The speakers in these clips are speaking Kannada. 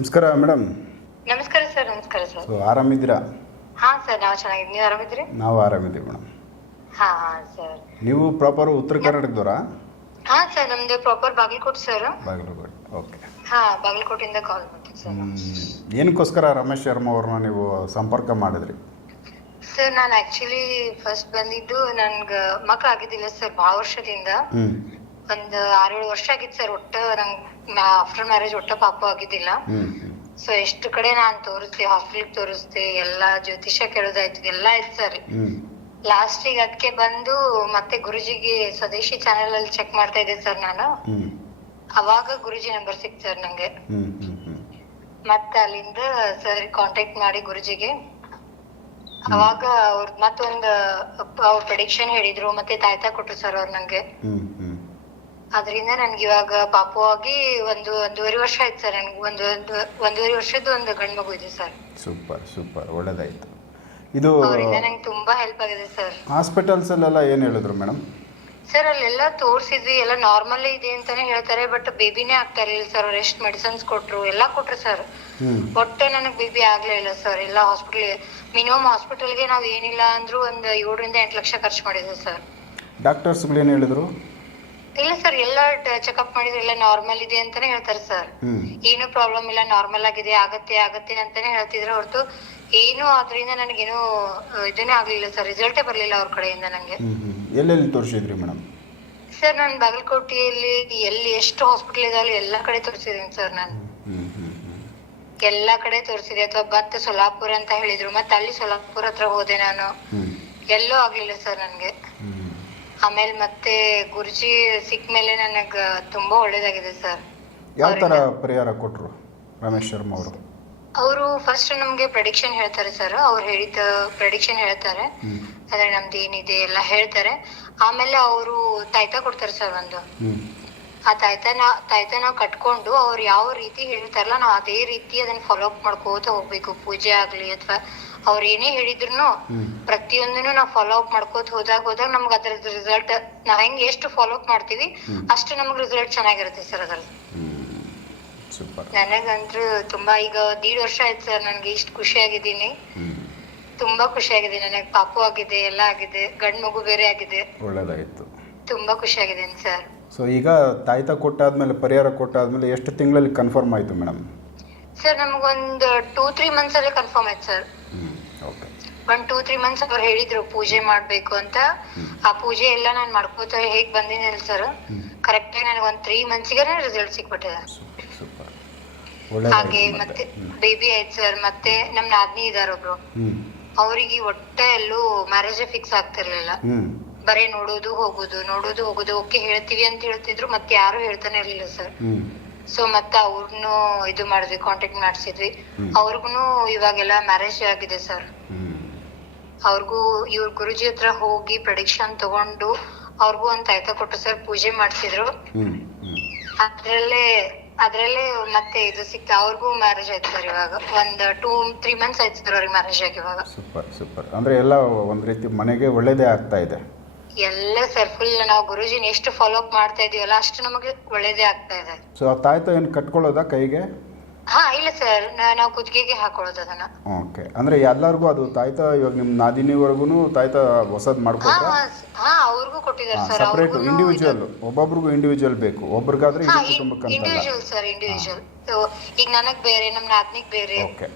ನಮಸ್ಕಾರ ಮೇಡಮ್. ನಮಸ್ಕಾರ ಸರ್ ನಮಸ್ಕಾರ ಸರ್. ಸೊ ಆರಾಮಿದ್ದೀರಾ? ಹಾ ಸರ್ ನಾವು ಚೆನ್ನಾಗಿದ್ದೀವಿ. ನೀವು ಆರಾಮಿದ್ದೀರಿ? ನಾವು ಆರಾಮಿದ್ದೀವಿ ಮೇಡಮ್. ಹಾ ಹಾ ಸರ್. ನೀವು ಪ್ರಾಪರ್ ಉತ್ತರ ಕರ್ನಾಟಕದವರಾ? ಹಾ ಸರ್ ನಮ್ದು proper Bagalkote sir. Bagalkote okay. ಹಾ ಬಾಗಲಕೋಟೆಯಿಂದ ಕಾಲ್ ಮಾಡ್ತೀನಿ ಸರ್. ಏನಕ್ಕೋಸ್ಕರ ರಮೇಶ್ ಶರ್ಮಾ ಅವ್ರನ್ನ ನೀವು ಸಂಪರ್ಕ ಮಾಡಿದ್ರಿ? ಸರ್ ನಾನು ಆಕ್ಚುಲಿ ಫಸ್ಟ್ ಬಂದಿದ್ದು ನನಗೆ ಮಕ್ಕ ಆಗಿದ್ದಿಲ್ಲ ಸರ್ ಭಾಳ ವರ್ಷದಿಂದ. ಒಂದು ಒಂದ್ ಆರೇಳು ವರ್ಷ ಆಗಿತ್ತು ಸರ್ ಒಟ್ಟು ನಂಗ್ ಆಫ್ಟರ್ ಮ್ಯಾರೇಜ್ ಒಟ್ಟ ಪಾಪು ಆಗಿದ್ದಿಲ್ಲ. ಸೊ ಎಷ್ಟು ಕಡೆ ನಾನ್ ತೋರಿಸ್ದೆ ಹಾಸ್ಪಿಟಲ್ ತೋರಿಸ್ದೆ ಎಲ್ಲಾ ಜ್ಯೋತಿಷ್ಯ ಕೇಳೋದಾಯ್ತು ಎಲ್ಲಾ ಆಯ್ತು ಸರಿ. ಲಾಸ್ಟ್ ಲಾಸ್ಟಿಗೆ ಅದಕ್ಕೆ ಬಂದು ಮತ್ತೆ ಗುರುಜಿಗೆ ಸ್ವದೇಶಿ ಚಾನೆಲ್ ಅಲ್ಲಿ ಚೆಕ್ ಮಾಡ್ತಾ ಇದ್ದೆ ಸರ್ ನಾನು. ಅವಾಗ ಗುರುಜಿ ನಂಬರ್ ಸಿಕ್ತು ಸರ್ ನಂಗೆ. ಮತ್ತೆ ಅಲ್ಲಿಂದ ಸರ್ ಕಾಂಟ್ಯಾಕ್ಟ್ ಮಾಡಿ ಗುರುಜಿಗೆ. ಅವಾಗ ಅವ್ರ ಮತ್ತೊಂದು ಅವ್ರ ಪ್ರೆಡಿಕ್ಷನ್ ಹೇಳಿದ್ರು ಮತ್ತೆ ತಾಯ್ತಾ ಕೊಟ್ರು ಸರ್ ಅವ್ರು ನಂಗೆ. ಅದರಿಂದ ನನ್ಗೆ ಇವಾಗ ಪಾಪು ಆಗಿ ಒಂದು ಒಂದೂವರೆ ವರ್ಷ ಆಯ್ತು ಸರ್ ನನ್ಗೆ. ಒಂದು ಒಂದು ಒಂದೂವರೆ ವರ್ಷದ ಒಂದು ಗಂಡು ಮಗು ಇದೆ ಸರ್. Super super. ಒಳ್ಳೆದಾಯ್ತು. ಇದು ಅವರಿಂದ ನಂಗೆ ತುಂಬಾ ಹೆಲ್ಪ್ ಆಗಿದೆ ಸರ್. ಹಾಸ್ಪಿಟಲ್ಸಲ್ಲೆಲ್ಲ ಏನು ಹೇಳಿದ್ರು ಮೇಡಮ್ ಸರ್ ಅಲ್ಲೆಲ್ಲ ತೋರ್ಸಿದ್ವಿ. ಎಲ್ಲ ನಾರ್ಮಲ್ ಇದೆ ಅಂತಾನೆ ಹೇಳ್ತಾರೆ ಬಟ್ ಬೇಬಿನೇ ಆಗ್ತಾ ಇರಲಿಲ್ಲ ಸರ್. ಅವ್ರು ಎಷ್ಟು ಮೆಡಿಸನ್ಸ್ ಕೊಟ್ರು ಎಲ್ಲ ಕೊಟ್ರು ಸರ್. ಒಟ್ಟು ನನಗೆ ಬೇಬಿ ಆಗ್ಲೇ ಇಲ್ಲ ಸರ್. ಎಲ್ಲ ಹಾಸ್ಪಿಟಲ್ ಮಿನಿಮಮ್ ಹಾಸ್ಪಿಟಲ್ಗೆ ನಾವು ಏನಿಲ್ಲ ಅಂದ್ರೂ ಒಂದು ಏಳರಿಂದ ಎಂಟು ಲಕ್ಷ ಖರ್ಚು ಮಾಡಿದ್ವಿ ಸರ್. ಡಾಕ್ಟರ್ಸ್ಗಳೇನು ಹೇಳಿದ್ರು? ಇಲ್ಲ ಸರ್ ಎಲ್ಲ ಚೆಕಪ್ ಮಾಡಿದ್ರೆ ಎಲ್ಲ ನಾರ್ಮಲ್ ಇದೆ ಅಂತಾನೆ ಹೇಳ್ತಾರೆ ಸರ್ ಏನು ಪ್ರಾಬ್ಲಮ್ ಇಲ್ಲ ನಾರ್ಮಲ್ ಆಗಿದೆ ಆಗತ್ತೆ ಆಗತ್ತೆ ಅಂತಾನೆ ಹೇಳ್ತಿದ್ರೆ ಹೊರತು ಏನು ಅದರಿಂದ ನನಗೇನು ಇದನ್ನೇ ಆಗ್ಲಿಲ್ಲ ಸರ್ ರಿಸಲ್ಟೇ ಬರ್ಲಿಲ್ಲ ಅವ್ರ ಕಡೆಯಿಂದ ನಂಗೆ. ಎಲ್ಲೆಲ್ಲಿ ತೋರಿಸಿದ್ರಿ ಮೇಡಮ್ ಸರ್ ನಾನು ಬಾಗಲಕೋಟೆಯಲ್ಲಿ ಎಲ್ಲಿ ಎಷ್ಟು ಹಾಸ್ಪಿಟಲ್ ಇದಾವಲ್ಲ ಎಲ್ಲ ಕಡೆ ತೋರ್ಸಿದೀನಿ ಸರ್ ನಾನು. ಎಲ್ಲಾ ಕಡೆ ತೋರಿಸಿದೆ ಅಥವಾ ಬತ್ತ ಸೊಲ್ಲಾಪುರ ಅಂತ ಹೇಳಿದ್ರು ಮತ್ತೆ ಅಲ್ಲಿ ಸೊಲ್ಲಾಪುರ ಹತ್ರ ಹೋದೆ ನಾನು. ಎಲ್ಲೂ ಆಗ್ಲಿಲ್ಲ ಸರ್ ನನ್ಗೆ ಆಮೇಲೆ ಮತ್ತೆ ಗುರುಜಿ ಸಿಕ್ಕ ಮೇಲೆ ನನಗ ತುಂಬಾ ಒಳ್ಳೇದಾಗಿದೆ ಸರ್. ಯಾವ ತರ ಪರಿಹಾರ ಕೊಟ್ರು ರಮೇಶ್ ಶರ್ಮಾ ಅವರು? ಅವರು ಫಸ್ಟ್ ನಮ್ಗೆ ಪ್ರೆಡಿಕ್ಷನ್ ಹೇಳ್ತಾರೆ ಸರ್ ಅವ್ರು ಹೇಳಿದ ಪ್ರೆಡಿಕ್ಷನ್ ಹೇಳ್ತಾರೆ. ಅಂದ್ರೆ ನಮ್ದು ಏನಿದೆ ಎಲ್ಲ ಹೇಳ್ತಾರೆ. ಆಮೇಲೆ ಅವರು ತಾಯ್ತ ಕೊಡ್ತಾರೆ ಸರ್ ಒಂದು. ಆ ತಾಯ್ತನ ತಾಯ್ತ ನಾವು ಕಟ್ಕೊಂಡು ಅವ್ರು ಯಾವ ರೀತಿ ಹೇಳ್ತಾರಲ್ಲ ನಾವು ಅದೇ ರೀತಿ ಅದನ್ನ ಫಾಲೋ ಅಪ್ ಮಾಡ್ಕೋತ ಹೋಗ್ಬೇಕು. ಪೂಜೆ ಆಗ್ಲಿ ಅಥವಾ ಅವ್ರು ಏನೇ ಹೇಳಿದ್ರು ಪ್ರತಿಯೊಂದನ್ನು ನಾವು ಫಾಲೋ ಅಪ್ ಮಾಡ್ಕೋತ ಹೋದಾಗ ಹೋದಾಗ ನಮ್ಗೆ ಅದ್ರದ್ದು ರಿಸಲ್ಟ್ ನಾವ್ ಹೆಂಗ್ ಎಷ್ಟು ಫಾಲೋ ಅಪ್ ಮಾಡ್ತೀವಿ. ಅಷ್ಟು ನಮ್ಗೆ ರಿಸಲ್ಟ್ ಚೆನ್ನಾಗಿರುತ್ತೆ ಸರ್ ಅದ್ರಲ್ಲಿ. ನನಗಂತೂ ತುಂಬಾ ಈಗ ದೀಡ್ ವರ್ಷ ಆಯ್ತು ಸರ್ ನನ್ಗೆ ಇಷ್ಟು ಖುಷಿ ಆಗಿದ್ದೀನಿ. ತುಂಬಾ ಖುಷಿಯಾಗಿದೆ ನನಗೆ ಪಾಪು ಆಗಿದೆ ಎಲ್ಲ ಆಗಿದೆ ಗಂಡ್ ಮಗು ಬೇರೆ ಆಗಿದೆ. ತುಂಬಾ ಖುಷಿಯಾಗಿದ್ದೀನಿ ಸರ್. ಸೊ ಈಗ ತಾಯ್ತ ಕೊಟ್ಟಾದ್ಮೇಲೆ ಪರಿಹಾರ ಕೊಟ್ಟಾದ್ಮೇಲೆ ಎಷ್ಟು ತಿಂಗಳಲ್ಲಿ ಕನ್ಫರ್ಮ್ ಆಯ್ತು ಮೇಡಮ್ ಸರ್ ನಮಗೊಂದು ಟೂ ತ್ರೀ ಮಂತ್ಸ್ ಅಲ್ಲೇ ಕನ್ಫರ್ಮ್ ಆಯ್ತು ಸರ್. ಒಂದ್ ಟೂ ತ್ರೀ ಮಂತ್ಸ್ ಅವ್ರು ಹೇಳಿದ್ರು ಪೂಜೆ ಮಾಡ್ಬೇಕು ಅಂತ. ಆ ಪೂಜೆ ಎಲ್ಲ ನಾನ್ ಮಾಡ್ಕೋತ ಹೇಗ್ ಬಂದಿನಿಲ್ಲ ಸರ್ ಕರೆಕ್ಟ್ ಆಗಿ ನನಗೆ ಒಂದ್ ತ್ರೀ ಮಂತ್ಸ್ಗೆ ರಿಸಲ್ಟ್ ಸಿಕ್ಬಿಟ್ಟಿದೆ. ಹಾಗೆ ಮತ್ತೆ. ಬೇಬಿ ಆಯ್ತು ಸರ್ ಮತ್ತೆ ನಮ್ ನಾದ್ನಿ ಇದಾರ ಒಬ್ರು. ಅವ್ರಿಗೆ ಒಟ್ಟ ಎಲ್ಲೂ ಮ್ಯಾರೇಜ್ ಫಿಕ್ಸ್ ಆಗ್ತಿರ್ಲಿಲ್ಲ. ಬರೇ ನೋಡೋದು ಹೋಗೋದು ನೋಡೋದು ಹೋಗೋದು ಓಕೆ ಹೇಳ್ತೀವಿ ಅಂತ ಹೇಳ್ತಿದ್ರು ಮತ್ತೆ ಯಾರು ಹೇಳ್ತಾನೆ ಇರ್ಲಿಲ್ಲ ಸರ್ ಸೊ ಮತ್ತೆ ಅವ್ರನ್ನು ಇದು ಮಾಡಿದ್ವಿ ಕಾಂಟ್ಯಾಕ್ಟ್ ಮಾಡಿಸಿದ್ವಿ. ಅವ್ರಿಗೂ ಇವಾಗೆಲ್ಲ ಮ್ಯಾರೇಜ್ ಆಗಿದೆ ಸರ್ ಅವ್ರಿಗೂ ಇವ್ರ ಗುರುಜಿ ಹತ್ರ ಹೋಗಿ ಪ್ರೊಡಿಕ್ಷನ್ ತಗೊಂಡು ಅವ್ರಿಗೂ ಒಂದ್ ತಾಯ್ತ ಕೊಟ್ಟು ಸರ್ ಪೂಜೆ ಮಾಡ್ಸಿದ್ರು. ಅದ್ರಲ್ಲೇ ಅದ್ರಲ್ಲೇ ಮತ್ತೆ ಇದು ಸಿಕ್ತ. ಅವ್ರಿಗೂ ಮ್ಯಾರೇಜ್ ಆಯ್ತು ಸರ್ ಇವಾಗ. ಒಂದ್ ಟೂ ತ್ರೀ ಮಂತ್ಸ್ ಆಯ್ತು ಸರ್ ಅವ್ರಿಗೆ ಮ್ಯಾರೇಜ್ ಆಗಿ ಇವಾಗ. Super super. ಅಂದ್ರೆ ಎಲ್ಲ ಒಂದ್ ರೀತಿ ಮನೆಗೆ ಒಳ್ಳೇದೇ ಆಗ್ತಾ ಇದೆ. ಎಲ್ಲ ಸರ್ ಫುಲ್ ನಾವು ಗುರುಜಿನ ಎಷ್ಟು ಫಾಲೋ ಅಪ್ ಮಾಡ್ತಾ ಇದೀವಲ್ಲ ಅಷ್ಟು ನಮಗೆ ಒಳ್ಳೇದೇ ಆಗ್ತಾ ಇದೆ. ಸೊ ಆ ತಾಯ್ತ ಏನು ಕಟ್ಕೊಳ್ಳೋದಾ ಕೈಗೆ? ಹಾ ಇಲ್ಲ ಸರ್ ನಾವು ಕುತ್ತಿಗೆಗೆ ಹಾಕೊಳ್ಳೋದು ಅದನ್ನ. ಓಕೆ ಅಂದರೆ ಎಲ್ಲರಿಗೂ ಅದು ತಾಯ್ತ ಇವಾಗ ನಿಮ್ಮ ನಾದಿನಿವರೆಗೂ ತಾಯ್ತ ಹೊಸದು ಹಾ ಹಾ ಅವ್ರಿಗೂ ಕೊಟ್ಟಿದ್ದಾರೆ ಸರ್ ಸಪ್ರೇಟ್ ಇಂಡಿವಿಜುವಲ್ ಒಬ್ಬೊಬ್ರಿಗೂ ಇಂಡಿವಿಜುವಲ್ ಬೇಕು ಒಬ್ರಿಗಾದ್ರೆ ಹಾ ಇಡೀ ಕುಟುಂಬಕ್ಕಂತಲ್ಲ. ಇಂಡಿವಿಜುವಲ್ ಸರ್ ಇಂಡಿವಿಜುವಲ್ ಈಗ ನನಗ್ ಬೇರೆ ನಮ್ ನಾದ್ನಿಗ್ ಬೇರೆ. ಓಕೆ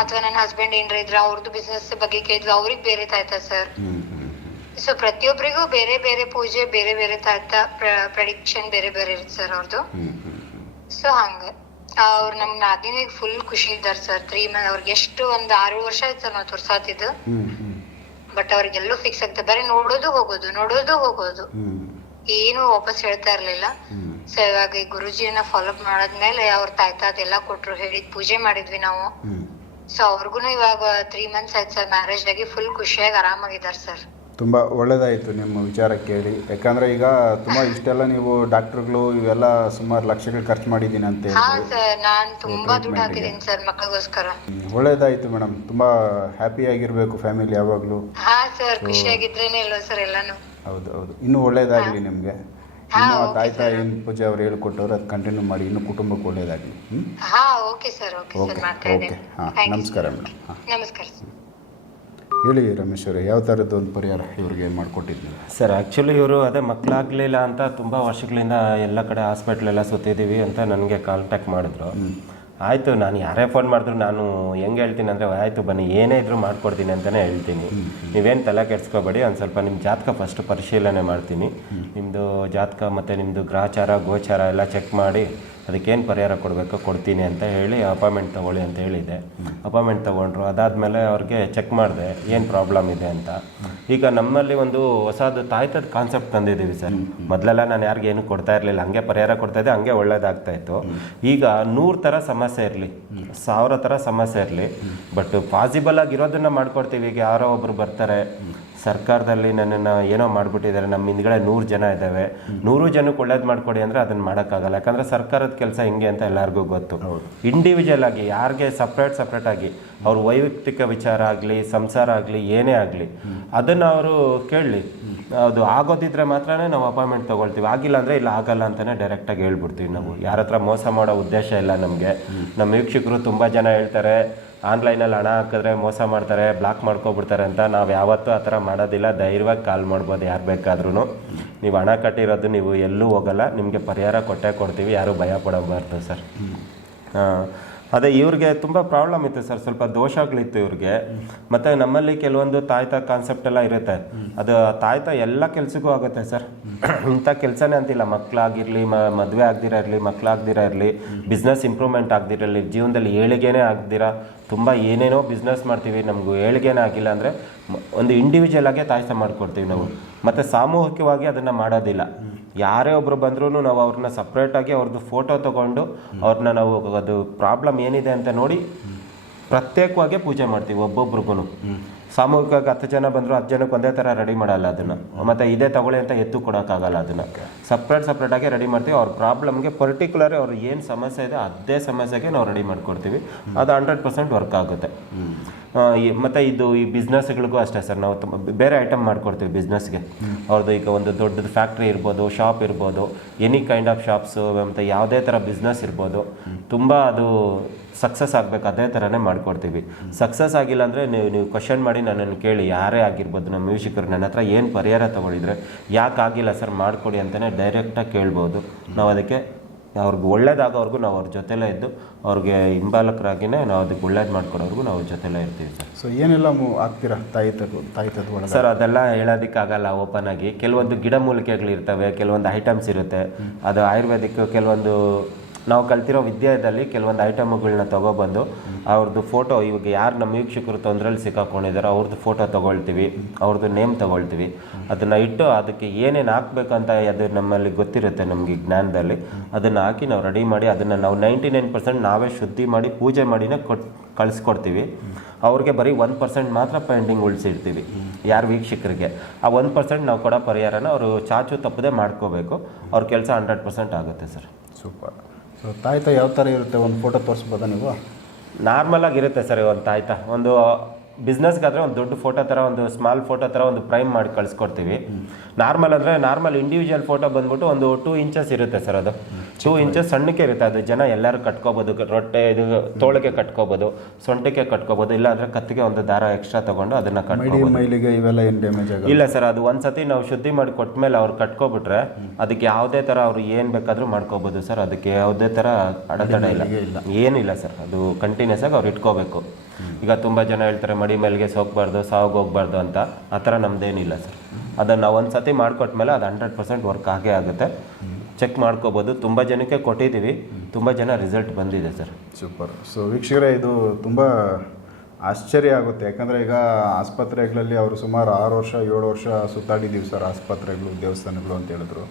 ಅಥವಾ ನನ್ನ ಹಸ್ಬೆಂಡ್ ಏನ್ರ ಇದ್ರ ಅವ್ರದ್ದು ಬಿಸ್ನೆಸ್ ಬಗ್ಗೆ ಕೇಳಿದ್ವಿ ಅವ್ರಿಗೆ ಬೇರೆ ತಾಯ್ತ ಸರ್. ಹ್ಞೂ ಹ್ಞೂ ಸೊ ಪ್ರತಿಯೊಬ್ಬರಿಗೂ ಬೇರೆ ಬೇರೆ ಪೂಜೆ ಬೇರೆ ಬೇರೆ ತರದ ಪ್ರಡಿಕ್ಷನ್ ಬೇರೆ ಬೇರೆ ಇರುತ್ತೆ ಸರ್ ಅವ್ರದ್ದು ಸೊ ಹಂಗ. ಅವ್ರು ನಮ್ ನಾದಿನಿಗೆ ಫುಲ್ ಖುಷಿ ಇದ್ದಾರೆ ಸರ್ ತ್ರೀ ಮಂತ್ ಅವ್ರಿಗೆ ಎಷ್ಟು ಒಂದ್ ಆರು ವರ್ಷ ಆಯ್ತು ಸರ್ ನಾವು ತೋರ್ಸಾತಿದ್ದು. ಬಟ್ ಅವ್ರಿಗೆಲ್ಲೂ ಫಿಕ್ಸ್ ಆಗ್ತದೆ ಬರೀ ನೋಡೋದು ಹೋಗೋದು ನೋಡೋದು ಹೋಗೋದು. ಏನು ವಾಪಸ್ ಹೇಳ್ತಾ ಇರ್ಲಿಲ್ಲ. ಸೊ ಇವಾಗ ಈ ಗುರುಜಿಯನ್ನ ಫಾಲೋ ಅಪ್ ಮಾಡಾದ್ಮೇಲೆ ಅವ್ರ ತಾಯ್ತ ಅದೆಲ್ಲ ಕೊಟ್ರು ಹೇಳಿದ್ ಪೂಜೆ ಮಾಡಿದ್ವಿ ನಾವು. ಸೊ ಅವ್ರಿಗೂ ಇವಾಗ ತ್ರೀ ಮಂತ್ಸ್ ಆಯ್ತು ಸರ್ ಮ್ಯಾರೇಜ್ ಆಗಿ ಫುಲ್ ಖುಷಿಯಾಗಿ ಆರಾಮಾಗಿದ್ದಾರೆ ಸರ್ ತುಂಬ ಒಳ್ಳೆಯದಾಯಿತು ನಿಮ್ಮ ವಿಚಾರ ಕೇಳಿ. ಯಾಕಂದರೆ ಈಗ ತುಂಬ ಇಷ್ಟೆಲ್ಲ ನೀವು ಡಾಕ್ಟರ್ಗಳು ಇವೆಲ್ಲ ಸುಮಾರು ಲಕ್ಷಗಳು ಖರ್ಚು ಮಾಡಿದ್ದೀನಿ ಅಂತ ಹಾ ಸರ್ ನಾನ್ ತುಂಬಾ ದುಡ್ಡು ಸರ್ ಮಕ್ಕಳಿಗೋಸ್ಕರ ಹ್ಮ್, ಒಳ್ಳೆಯದಾಯಿತು ಮೇಡಮ್. ತುಂಬ ಹ್ಯಾಪಿ ಆಗಿರಬೇಕು ಫ್ಯಾಮಿಲಿ ಯಾವಾಗಲೂ. ಹಾ ಸರ್ ಖುಷಿಯಾಗಿದ್ರೇನೆ ಇಲ್ವಾ ಸರ್ ಎಲ್ಲಾನು? ಹೌದು ಹೌದು. ಇನ್ನೂ ಒಳ್ಳೆಯದಾಗಲಿ ನಿಮಗೆ. ಹಾ, ಇನ್ನು ಆ okay, ತಾಯಿ sir. ತಾಯಿನ ಪೂಜೆ ಅವ್ರು ಹೇಳ್ಕೊಟ್ಟವ್ರು ಅದು ಕಂಟಿನ್ಯೂ ಮಾಡಿ. ಇನ್ನು ಕುಟುಂಬಕ್ಕೆ ಒಳ್ಳೇದಾಗಲಿ. ಹ್ಞೂ ಹಾ okay sir okay sir okay ಮಾಡ್ತಾ ಓಕೆ. ಇದ್ದೇನೆ ಹಾಂ Thank you, ನಮಸ್ಕಾರ. ಮೇಡಮ್. ಹಾಂ. ನಮಸ್ಕಾರ ಸರ್. ಹೇಳಿ ರಮೇಶ್ ಅವರೇ ಯಾವ ಥರದ್ದು ಒಂದು ಪರಿಹಾರ ಇವ್ರಿಗೆ ಮಾಡಿಕೊಟ್ಟಿದ್ದೀನಿ ಸರ್ ಆ್ಯಕ್ಚುಲಿ ಇವರು ಅದೇ ಮಕ್ಕಳಾಗಲಿಲ್ಲ ಅಂತ ತುಂಬ ವರ್ಷಗಳಿಂದ ಎಲ್ಲ ಕಡೆ ಹಾಸ್ಪಿಟ್ಲೆಲ್ಲ ಸುತ್ತಿದ್ದೀವಿ ಅಂತ ನನಗೆ ಕಾಂಟ್ಯಾಕ್ಟ್ ಮಾಡಿದ್ರು. ಆಯಿತು ನಾನು ಯಾರೇ ಫೋನ್ ಮಾಡಿದ್ರು ನಾನು ಹೆಂಗೆ ಹೇಳ್ತೀನಿ ಅಂದರೆ ಆಯಿತು ಬನ್ನಿ ಏನೇ ಇದ್ರೂ ಮಾಡ್ಕೊಡ್ತೀನಿ ಅಂತಲೇ ಹೇಳ್ತೀನಿ. ನೀವೇನು ತಲೆ ಕೆಡ್ಸ್ಕೊಬೇಡಿ ಒಂದು ಸ್ವಲ್ಪ ನಿಮ್ಮ ಜಾತಕ ಫಸ್ಟ್ ಪರಿಶೀಲನೆ ಮಾಡ್ತೀನಿ. ನಿಮ್ಮದು ಜಾತಕ ಮತ್ತು ನಿಮ್ಮದು ಗ್ರಹಚಾರ ಗೋಚಾರ ಎಲ್ಲ ಚೆಕ್ ಮಾಡಿ ಅದಕ್ಕೇನು ಪರಿಹಾರ ಕೊಡಬೇಕೋ ಕೊಡ್ತೀನಿ ಅಂತ ಹೇಳಿ ಅಪಾಯಿಂಟ್ಮೆಂಟ್ ತೊಗೊಳ್ಳಿ ಅಂತ ಹೇಳಿದೆ ಅಪಾಯಿಂಟ್ಮೆಂಟ್ ತೊಗೊಂಡ್ರು. ಅದಾದಮೇಲೆ ಅವ್ರಿಗೆ ಚೆಕ್ ಮಾಡಿದೆ, ಏನು ಪ್ರಾಬ್ಲಮ್ ಇದೆ ಅಂತ. ಈಗ ನಮ್ಮಲ್ಲಿ ಒಂದು ಹೊಸದು ತಾಯ್ತದ ಕಾನ್ಸೆಪ್ಟ್ ತಂದಿದ್ದೀವಿ ಸರ್. ಮೊದಲೆಲ್ಲ ನಾನು ಯಾರಿಗೇನು ಕೊಡ್ತಾ ಇರಲಿಲ್ಲ. ಹಂಗೆ ಪರಿಹಾರ ಕೊಡ್ತಾ ಇದ್ದೆ, ಹಂಗೆ ಒಳ್ಳೇದಾಗ್ತಾ ಇತ್ತು. ಈಗ ನೂರು ಥರ ಸಮಸ್ಯೆ ಇರಲಿ, ಸಾವಿರ ಥರ ಸಮಸ್ಯೆ ಇರಲಿ ಬಟ್ ಪಾಸಿಬಲ್ ಆಗಿರೋದನ್ನ ಮಾಡ್ಕೊಡ್ತೀವಿ. ಈಗ ಯಾರೋ ಒಬ್ಬರು ಬರ್ತಾರೆ ಸರ್ಕಾರದಲ್ಲಿ ನನ್ನನ್ನು ಏನೋ ಮಾಡಿಬಿಟ್ಟಿದ್ದಾರೆ. ನಮ್ಮ ಹಿಂದ್ಗಡೆ ನೂರು ಜನ ಇದ್ದಾವೆ. ನೂರು ಜನಕ್ಕೆ ಒಳ್ಳೇದು ಮಾಡಿಕೊಡಿ ಅಂದರೆ ಅದನ್ನು ಮಾಡೋಕ್ಕಾಗಲ್ಲ. ಯಾಕಂದರೆ ಸರ್ಕಾರದ ಕೆಲಸ ಹೆಂಗೆ ಅಂತ ಎಲ್ಲರಿಗೂ ಗೊತ್ತು. ಇಂಡಿವಿಜುವಲ್ ಆಗಿ ಯಾರಿಗೆ ಸಪ್ರೇಟ್ ಸಪ್ರೇಟ್ ಆಗಿ ಅವ್ರ ವೈಯಕ್ತಿಕ ವಿಚಾರ ಆಗಲಿ ಸಂಸಾರ ಆಗಲಿ ಏನೇ ಆಗಲಿ ಅದನ್ನು ಅವರು ಕೇಳಲಿ. ಅದು ಆಗೋದಿದ್ರೆ ಮಾತ್ರನೇ ನಾವು ಅಪಾಯಿಂಟ್ಮೆಂಟ್ ತೊಗೊಳ್ತೀವಿ. ಆಗಿಲ್ಲ ಅಂದರೆ ಇಲ್ಲ ಆಗಲ್ಲ ಅಂತಲೇ ಡೈರೆಕ್ಟಾಗಿ ಹೇಳ್ಬಿಡ್ತೀವಿ ನಾವು. ಯಾರ ಹತ್ರ ಮೋಸ ಮಾಡೋ ಉದ್ದೇಶ ಇಲ್ಲ ನಮಗೆ. ನಮ್ಮ ವೀಕ್ಷಕರು ತುಂಬ ಜನ ಹೇಳ್ತಾರೆ ಆನ್ಲೈನಲ್ಲಿ ಹಣ ಹಾಕಿದ್ರೆ ಮೋಸ ಮಾಡ್ತಾರೆ ಬ್ಲಾಕ್ ಮಾಡ್ಕೊಬಿಡ್ತಾರೆ ಅಂತ ನಾವು ಯಾವತ್ತೂ ಆ ಥರ ಮಾಡೋದಿಲ್ಲ. ಧೈರ್ಯವಾಗಿ ಕಾಲ್ ಮಾಡ್ಬೋದು ಯಾರು ಬೇಕಾದ್ರೂ ನೀವು ಹಣ ಕಟ್ಟಿರೋದು ನೀವು ಎಲ್ಲೂ ಹೋಗಲ್ಲ. ನಿಮಗೆ ಪರಿಹಾರ ಕೊಟ್ಟೇ ಕೊಡ್ತೀವಿ. ಯಾರೂ ಭಯ ಪಡಬಾರ್ದು ಸರ್. ಹಾಂ. ಅದೇ ಇವ್ರಿಗೆ ತುಂಬ ಪ್ರಾಬ್ಲಮ್ ಇತ್ತು ಸರ್ ಸ್ವಲ್ಪ ದೋಷಗಳಿತ್ತು ಇವ್ರಿಗೆ. ಮತ್ತು ನಮ್ಮಲ್ಲಿ ಕೆಲವೊಂದು ತಾಯ್ತ ಕಾನ್ಸೆಪ್ಟ್ ಎಲ್ಲ ಇರುತ್ತೆ. ಅದು ತಾಯ್ತ ಎಲ್ಲ ಕೆಲಸಕ್ಕೂ ಆಗುತ್ತೆ ಸರ್ ಇಂಥ ಕೆಲಸನೇ ಅಂತಿಲ್ಲ. ಮಕ್ಕಳಾಗಿರಲಿ ಮದುವೆ ಆಗದಿರ ಇರಲಿ ಮಕ್ಕಳಾಗ್ದಿರ ಇರಲಿ ಬಿಸ್ನೆಸ್ ಇಂಪ್ರೂವ್ಮೆಂಟ್ ಆಗದಿರಲಿ ಜೀವನದಲ್ಲಿ ಏಳಿಗೆನೇ ಆಗದಿರ, ತುಂಬ ಏನೇನೋ ಬಿಸ್ನೆಸ್ ಮಾಡ್ತೀವಿ, ನಮಗೂ ಏಳಿಗೆನೇ ಆಗಿಲ್ಲ ಅಂದರೆ ಒಂದು ಇಂಡಿವಿಜುವಲ್ ಆಗೇ ತಾಯ್ತ ಮಾಡ್ಕೊಡ್ತೀವಿ ನಾವು. ಮತ್ತು ಸಾಮೂಹಿಕವಾಗಿ ಅದನ್ನು ಮಾಡೋದಿಲ್ಲ. ಯಾರೇ ಒಬ್ರು ಬಂದ್ರೂ ನಾವು ಅವ್ರನ್ನ ಸಪ್ರೇಟಾಗಿ ಅವ್ರದ್ದು ಫೋಟೋ ತಗೊಂಡು ಅವ್ರನ್ನ ನಾವು ಅದು ಪ್ರಾಬ್ಲಮ್ ಏನಿದೆ ಅಂತ ನೋಡಿ ಪ್ರತ್ಯೇಕವಾಗಿ ಪೂಜೆ ಮಾಡ್ತೀವಿ ಒಬ್ಬೊಬ್ರಿಗೂ ಸಾಮೂಹಿಕವಾಗಿ ಹತ್ತು ಜನ ಬಂದರೂ ಹತ್ತು ಜನಕ್ಕೆ ಒಂದೇ ಥರ ರೆಡಿ ಮಾಡಲ್ಲ ಅದನ್ನು. ಮತ್ತು ಇದೇ ತಗೊಳ್ಳಿ ಅಂತ ಎತ್ತು ಕೊಡೋಕ್ಕಾಗಲ್ಲ ಅದನ್ನು. ಸಪ್ರೇಟ್ ಸಪ್ರೇಟಾಗಿ ರೆಡಿ ಮಾಡ್ತೀವಿ. ಅವ್ರ ಪ್ರಾಬ್ಲಮ್ಗೆ ಪರ್ಟಿಕ್ಯುಲರ್ ಅವ್ರ ಏನು ಸಮಸ್ಯೆ ಇದೆ ಅದೇ ಸಮಸ್ಯೆಗೆ ನಾವು ರೆಡಿ ಮಾಡಿಕೊಡ್ತೀವಿ. ಅದು ಹಂಡ್ರೆಡ್ ಪರ್ಸೆಂಟ್ ವರ್ಕ್ ಆಗುತ್ತೆ. ಮತ್ತು ಇದು ಈ ಬಿಸ್ನೆಸ್ಗಳಿಗೂ ಅಷ್ಟೇ ಸರ್. ನಾವು ಬೇರೆ ಐಟಮ್ ಮಾಡ್ಕೊಡ್ತೀವಿ ಬಿಸ್ನೆಸ್ಗೆ ಅವ್ರದ್ದು ಈಗ ಒಂದು ದೊಡ್ಡದು ಫ್ಯಾಕ್ಟ್ರಿ ಇರ್ಬೋದು ಶಾಪ್ ಇರ್ಬೋದು ಎನಿ ಕೈಂಡ್ ಆಫ್ ಶಾಪ್ಸು ಮತ್ತು ಯಾವುದೇ ಥರ ಬಿಸ್ನೆಸ್ ಇರ್ಬೋದು. ತುಂಬ ಅದು ಸಕ್ಸಸ್ ಆಗಬೇಕು ಅದೇ ಥರನೇ ಮಾಡಿಕೊಡ್ತೀವಿ. ಸಕ್ಸಸ್ ಆಗಿಲ್ಲ ಅಂದರೆ ನೀವು ನೀವು ಕ್ವಶನ್ ಮಾಡಿ ನನ್ನನ್ನು ಕೇಳಿ ಯಾರೇ ಆಗಿರ್ಬೋದು ನಮ್ಮ ಮ್ಯೂಸಿಕರು ನನ್ನ ಹತ್ರ ಏನು ಪರಿಹಾರ ತೊಗೊಂಡಿದ್ರೆ ಯಾಕೆ ಆಗಿಲ್ಲ ಸರ್ ಮಾಡಿಕೊಡಿ ಅಂತಲೇ ಡೈರೆಕ್ಟಾಗಿ ಕೇಳ್ಬೋದು. ನಾವು ಅದಕ್ಕೆ ಅವ್ರಿಗೆ ಒಳ್ಳೇದಾಗೋವರೆಗೂ ನಾವು ಅವ್ರ ಜೊತೆಲೇ ಇದ್ದು ಅವ್ರಿಗೆ ಹಿಂಬಾಲಕರಾಗಿನೇ ನಾವು ಅದಕ್ಕೆ ಒಳ್ಳೇದು ಮಾಡ್ಕೊಡೋರ್ಗು ನಾವು ಜೊತೆಲೇ ಇರ್ತೀವಿ ಸರ್. ಸೊ ಏನೆಲ್ಲ ಆಗ್ತೀರಾ ತಾಯಿ ತಗು ತಾಯಿ ಒಳಗೆ ಸರ್ ಅದೆಲ್ಲ ಹೇಳೋದಕ್ಕಾಗಲ್ಲ ಓಪನ್ ಆಗಿ. ಕೆಲವೊಂದು ಗಿಡಮೂಲಿಕೆಗಳು ಇರ್ತವೆ ಕೆಲವೊಂದು ಐಟಮ್ಸ್ ಇರುತ್ತೆ. ಅದು ಆಯುರ್ವೇದಿಕ್ ಕೆಲವೊಂದು ನಾವು ಕಲ್ತಿರೋ ವಿದ್ಯಾದಲ್ಲಿ ಕೆಲವೊಂದು ಐಟಮ್ಗಳನ್ನ ತಗೊಬಂದು ಅವ್ರದ್ದು ಫೋಟೋ ಇವಾಗ ಯಾರು ನಮ್ಮ ವೀಕ್ಷಕರು ತೊಂದರೆಯಲ್ಲಿ ಸಿಕ್ಕಾಕೊಂಡಿದ್ದಾರೋ ಅವ್ರದ್ದು ಫೋಟೋ ತೊಗೊಳ್ತೀವಿ ಅವ್ರದ್ದು ನೇಮ್ ತೊಗೊಳ್ತೀವಿ. ಅದನ್ನು ಇಟ್ಟು ಅದಕ್ಕೆ ಏನೇನು ಹಾಕ್ಬೇಕಂತ ಅದು ನಮ್ಮಲ್ಲಿ ಗೊತ್ತಿರುತ್ತೆ ನಮಗೆ ಜ್ಞಾನದಲ್ಲಿ. ಅದನ್ನು ಹಾಕಿ ನಾವು ರೆಡಿ ಮಾಡಿ, ಅದನ್ನು ನಾವು ನೈಂಟಿ ನೈನ್ ಪರ್ಸೆಂಟ್ ನಾವೇ ಶುದ್ಧಿ ಮಾಡಿ, ಪೂಜೆ ಮಾಡಿನೇ ಕೊಟ್, ಕಳಿಸ್ಕೊಡ್ತೀವಿ. ಅವ್ರಿಗೆ ಬರೀ ಒನ್ ಪರ್ಸೆಂಟ್ ಮಾತ್ರ ಪೆಂಡಿಂಗ್ ಉಳಿಸಿರ್ತೀವಿ ಯಾರು ವೀಕ್ಷಕರಿಗೆ. ಆ ಒನ್ ಪರ್ಸೆಂಟ್ ನಾವು ಕೊಡೋ ಪರಿಹಾರನ ಅವರು ಚಾಚು ತಪ್ಪದೆ ಮಾಡ್ಕೋಬೇಕು. ಅವ್ರ ಕೆಲಸ ಹಂಡ್ರೆಡ್ ಪರ್ಸೆಂಟ್ ಆಗುತ್ತೆ ಸರ್. ಸೂಪರ್. ಸೊ ತಾಯಿ ತಾಯಿ ಯಾವ ಥರ ಇರುತ್ತೆ? ಒಂದು ಫೋಟೋ ತೋರಿಸ್ಬೋದ ನೀವು? ನಾರ್ಮಲ್ ಆಗಿರುತ್ತೆ ಸರ್ ಒಂದು ತಾಯ್ತ. ಒಂದು ಬಿಸ್ನೆಸ್ಗಾದ್ರೆ ಒಂದು ದೊಡ್ಡ ಫೋಟೋ ಥರ ಒಂದು ಸ್ಮಾಲ್ ಫೋಟೋ ಥರ ಒಂದು ಪ್ರೈಮ್ ಮಾಡಿ ಕಳಿಸ್ಕೊಡ್ತೀವಿ. ನಾರ್ಮಲ್ ಅಂದರೆ ನಾರ್ಮಲ್ ಇಂಡಿವಿಜುವಲ್ ಫೋಟೋ ಬಂದ್ಬಿಟ್ಟು ಒಂದು ಟೂ ಇಂಚಸ್ ಇರುತ್ತೆ ಸರ್ ಅದು. ಟೂ ಇಂಚಸ್ ಸಣ್ಣಕ್ಕೆ ಇರುತ್ತೆ. ಅದು ಜನ ಎಲ್ಲರೂ ಕಟ್ಕೋಬೋದು. ರೊಟ್ಟೆ ಇದು ತೋಳಿಗೆ ಕಟ್ಕೋಬೋದು. ಸೊಂಟಕ್ಕೆ ಕಟ್ಕೋಬೋದು. ಇಲ್ಲ ಅಂದ್ರೆ ಕತ್ತಿಗೆ ಒಂದು ದಾರ ಎಕ್ಸ್ಟ್ರಾ ತಗೊಂಡು ಅದನ್ನ ಕಟ್ಕೋಬೋದು. ಮೈಲಿಗೆ ಇವೆಲ್ಲ ಏನು ಡ್ಯಾಮೇಜ್ ಇಲ್ಲ ಸರ್ ಅದು ಒಂದ್ಸತಿ ನಾವು ಶುದ್ಧಿ ಮಾಡಿ ಕೊಟ್ಮೇಲೆ ಅವ್ರು ಕಟ್ಕೊಬಿಟ್ರೆ ಅದಕ್ಕೆ ಯಾವುದೇ ಥರ ಅವ್ರು ಏನು ಬೇಕಾದರೂ ಮಾಡ್ಕೋಬೋದು ಸರ್. ಅದಕ್ಕೆ ಯಾವುದೇ ಥರ ಅಡೆತಡೆ ಇಲ್ಲ. ಏನಿಲ್ಲ ಸರ್. ಅದು ಕಂಟಿನ್ಯೂಸ್ ಆಗಿ ಅವ್ರು ಇಟ್ಕೋಬೇಕು. ಈಗ ತುಂಬ ಜನ ಹೇಳ್ತಾರೆ ಮಡಿ ಮೇಲ್ಗೆ ಸೋಕ್ಬಾರ್ದು ಸಾವು ಹೋಗ್ಬಾರ್ದು ಅಂತ. ಆ ಥರ ನಮ್ದೇನಿಲ್ಲ ಸರ್. ಅದನ್ನು ನಾವು ಒಂದು ಸತಿ ಮಾಡಿಕೊಟ್ಮೇಲೆ ಅದು ಹಂಡ್ರೆಡ್ ಪರ್ಸೆಂಟ್ ವರ್ಕ್ ಆಗೇ ಆಗುತ್ತೆ. ಚೆಕ್ ಮಾಡ್ಕೋಬೋದು. ತುಂಬ ಜನಕ್ಕೆ ಕೊಟ್ಟಿದ್ದೀವಿ. ತುಂಬ ಜನ ರಿಸಲ್ಟ್ ಬಂದಿದೆ ಸರ್ ಸೂಪರ್ ಸೊ ವೀಕ್ಷಕರೇ, ಇದು ತುಂಬ ಆಶ್ಚರ್ಯ ಆಗುತ್ತೆ. ಯಾಕಂದರೆ ಈಗ ಆಸ್ಪತ್ರೆಗಳಲ್ಲಿ ಅವರು ಸುಮಾರು ಆರು ವರ್ಷ, ಏಳು ವರ್ಷ ಸುತ್ತಾಡಿದ್ದೀವಿ ಸರ್ ಆಸ್ಪತ್ರೆಗಳು, ದೇವಸ್ಥಾನಗಳು ಅಂತ ಹೇಳಿದ್ರು.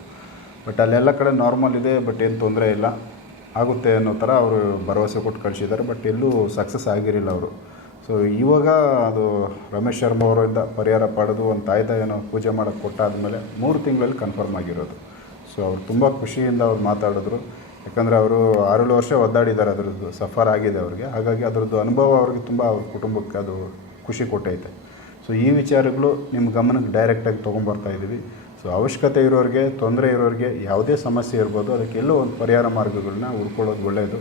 ಬಟ್ ಅಲ್ಲೆಲ್ಲ ಕಡೆ ನಾರ್ಮಲ್ ಇದೆ ಬಟ್ ಏನು ತೊಂದರೆ ಇಲ್ಲ. ಆಗುತ್ತೆ ಅನ್ನೋ ಥರ ಅವರು ಭರವಸೆ ಕೊಟ್ಟು ಕಳಿಸಿದ್ದಾರೆ ಬಟ್ ಎಲ್ಲೂ ಸಕ್ಸಸ್ ಆಗಿರಲಿಲ್ಲ ಅವರು. ಸೊ ಇವಾಗ ಅದು ರಮೇಶ್ ಶರ್ಮಾ ಅವರಿಂದ ಪರಿಹಾರ ಪಡೆದು ಒಂದು ತಾಯ್ದ ಏನೋ ಪೂಜೆ ಮಾಡೋಕ್ಕೆ ಕೊಟ್ಟಾದಮೇಲೆ ಮೂರು ತಿಂಗಳಲ್ಲಿ ಕನ್ಫರ್ಮ್ ಆಗಿರೋದು. ಸೊ ಅವ್ರು ತುಂಬ ಖುಷಿಯಿಂದ ಅವ್ರು ಮಾತಾಡಿದ್ರು. ಯಾಕಂದರೆ ಅವರು ಆರೇಳು ವರ್ಷ ಒದ್ದಾಡಿದ್ದಾರೆ ಅದರದ್ದು. ಸಫರ್ ಆಗಿದೆ ಅವ್ರಿಗೆ. ಹಾಗಾಗಿ ಅದರದ್ದು ಅನುಭವ ಅವ್ರಿಗೆ ತುಂಬ ಅವ್ರ ಕುಟುಂಬಕ್ಕೆ ಅದು ಖುಷಿ ಕೊಟ್ಟೈತೆ. ಸೊ ಈ ವಿಚಾರಗಳು ನಿಮ್ಮ ಗಮನಕ್ಕೆ ಡೈರೆಕ್ಟಾಗಿ ತೊಗೊಂಬರ್ತಾ ಇದ್ದೀವಿ ಸೊ ಅವಶ್ಯಕತೆ ಇರೋರಿಗೆ, ತೊಂದರೆ ಇರೋರಿಗೆ ಯಾವುದೇ ಸಮಸ್ಯೆ ಇರ್ಬೋದು ಅದಕ್ಕೆಲ್ಲೋ ಒಂದು ಪರಿಹಾರ ಮಾರ್ಗಗಳನ್ನ ಉಳ್ಕೊಳ್ಳೋದು ಒಳ್ಳೆಯದು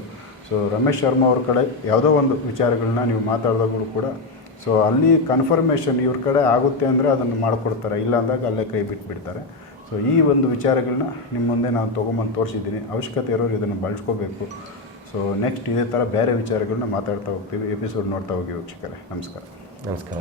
ಸೊ ರಮೇಶ್ ಶರ್ಮಾ ಅವ್ರ ಕಡೆ ಯಾವುದೋ ಒಂದು ವಿಚಾರಗಳನ್ನ ನೀವು ಮಾತಾಡಿದಾಗಲೂ ಕೂಡ ಸೊ ಅಲ್ಲಿ ಕನ್ಫರ್ಮೇಷನ್ ಇವ್ರ ಕಡೆ ಆಗುತ್ತೆ ಅಂದರೆ ಅದನ್ನು ಮಾಡಿಕೊಡ್ತಾರೆ. ಇಲ್ಲ ಅಂದಾಗ ಅಲ್ಲೇ ಕೈ ಬಿಟ್ಬಿಡ್ತಾರೆ. ಸೊ ಈ ಒಂದು ವಿಚಾರಗಳನ್ನ ನಿಮ್ಮ ಮುಂದೆ ನಾನು ತೊಗೊಂಬಂದು ತೋರಿಸಿದ್ದೀನಿ. ಅವಶ್ಯಕತೆ ಇರೋರು ಇದನ್ನು ಬಳಸ್ಕೋಬೇಕು. ಸೊ ನೆಕ್ಸ್ಟ್ ಇದೇ ಥರ ಬೇರೆ ವಿಚಾರಗಳನ್ನ ಮಾತಾಡ್ತಾ ಹೋಗ್ತೀವಿ. ಎಪಿಸೋಡ್ ನೋಡ್ತಾ ಹೋಗಿ ವೀಕ್ಷಕರೇ. ನಮಸ್ಕಾರ. ನಮಸ್ಕಾರ